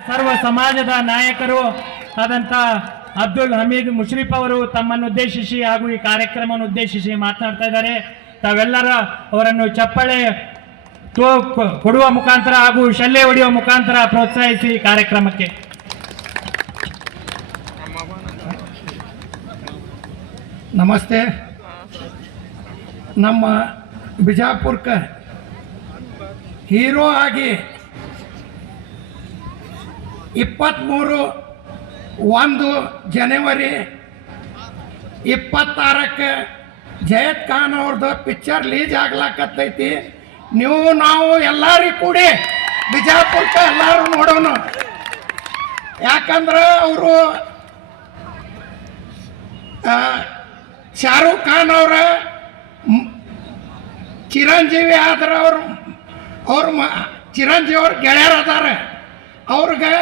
ಸರ್ವ ಸಮಾಜದ ನಾಯಕರು ಆದಂತ ಅಬ್ದುಲ್ ಹಮೀದ್ ಮುಷ್ರಿಫ್ ಅವರು ತಮ್ಮನ್ನು ಉದ್ದೇಶಿಸಿ ಹಾಗೂ ಈ ಕಾರ್ಯಕ್ರಮವನ್ನು ಉದ್ದೇಶಿಸಿ ಮಾತನಾಡ್ತಾ ಇದ್ದಾರೆ. ತಾವೆಲ್ಲರ ಅವರನ್ನು ಚಪ್ಪಾಳೆ ಕೊಡುವ ಮುಖಾಂತರ ಹಾಗೂ ಶಲ್ಲೆ ಹೊಡೆಯುವ ಮುಖಾಂತರ ಪ್ರೋತ್ಸಾಹಿಸಿ ಕಾರ್ಯಕ್ರಮಕ್ಕೆ. ನಮಸ್ತೆ. ನಮ್ಮ ಬಿಜಾಪುರಕ್ಕೆ ಹೀರೋ ಆಗಿ 23 ಜನವರಿ 26ಕ್ಕೆ ಜಯತ್ ಖಾನ್ ಅವ್ರದ್ದು ಪಿಕ್ಚರ್ ರಿಲೀಸ್ ಆಗ್ಲಾಕತ್ತೈತಿ. ನಾವು ಎಲ್ಲರೂ ಕೂಡಿ ಬಿಜಾಪುರಕ್ಕೆ ಎಲ್ಲರೂ ನೋಡೋಣ. ಯಾಕಂದ್ರೆ ಅವರು ಶಾರುಖ್ ಖಾನ್ ಅವರ ಚಿರಂಜೀವಿ ಆದ್ರೆ ಅವ್ರ ಚಿರಂಜೀವಿ ಅವ್ರ ಗೆಳೆಯರು ಅದಾರ. ಅವ್ರಿಗೆ